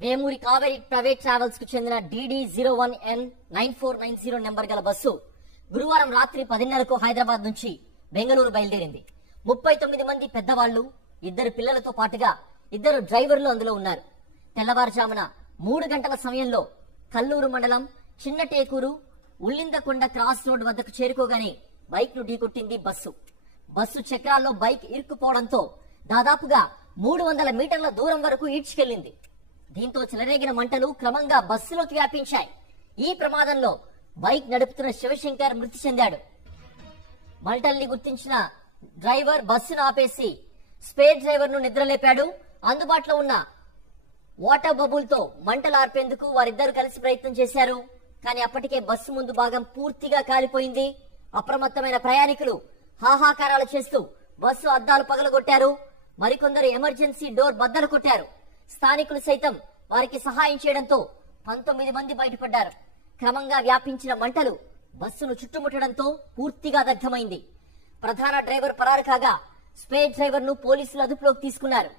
Vemuri Kaveri private travels కు చెందిన DD01N9490 number గల బస్సు గురువారం రాత్రి 10:30కు హైదరాబాద్ నుంచి బెంగళూరు బయలుదేరింది. 39 మంది పెద్దవాళ్లు, 2 పిల్లలతో పాటుగా 2 డ్రైవర్లు అందులో ఉన్నారు. తెల్లవారుజామున 3 గంటల సమయంలో కల్లూరు మండలం చిన్నటేకూరు ఉల్లిందకొండ క్రాస్ రోడ్ వద్దకు చేరుకోగానే బైక్ ను ఢీకొట్టింది బస్సు. బస్సు చక్రాల్లో బైక్ ఇరుక్కుపోవడంతో దాదాపుగా 300 మీటర్ల దూరం వరకు ఈడ్చుకెళ్లింది. దీంతో చెలరేగిన మంటలు క్రమంగా బస్సులోకి వ్యాపించాయి. ఈ ప్రమాదంలో బైక్ నడుపుతున్న శివశంకర్ మృతి చెందాడు. మంటల్ని గుర్తించిన డ్రైవర్ బస్సును ఆపేసి స్పేర్ డ్రైవర్ ను నిద్రలేపాడు. అందుబాటులో ఉన్న వాటర్ బబుల్ తో మంటలు ఆర్పేందుకు వారిద్దరూ కలిసి ప్రయత్నం చేశారు. కానీ అప్పటికే బస్సు ముందు భాగం పూర్తిగా కాలిపోయింది. అప్రమత్తమైన ప్రయాణికులు హాహాకారాలు చేస్తూ బస్సు అద్దాలు పగలగొట్టారు. మరికొందరు ఎమర్జెన్సీ డోర్ బద్దలు కొట్టారు. స్థానికులు సైతం వారికి సహాయం చేయడంతో 19 మంది బయటపడ్డారు. క్రమంగా వ్యాపించిన మంటలు బస్సును చుట్టుముట్టడంతో పూర్తిగా దగ్ధమైంది. ప్రధాన డ్రైవర్ పరారు కాగా స్పేర్ డ్రైవర్ ను పోలీసులు అదుపులోకి తీసుకున్నారు.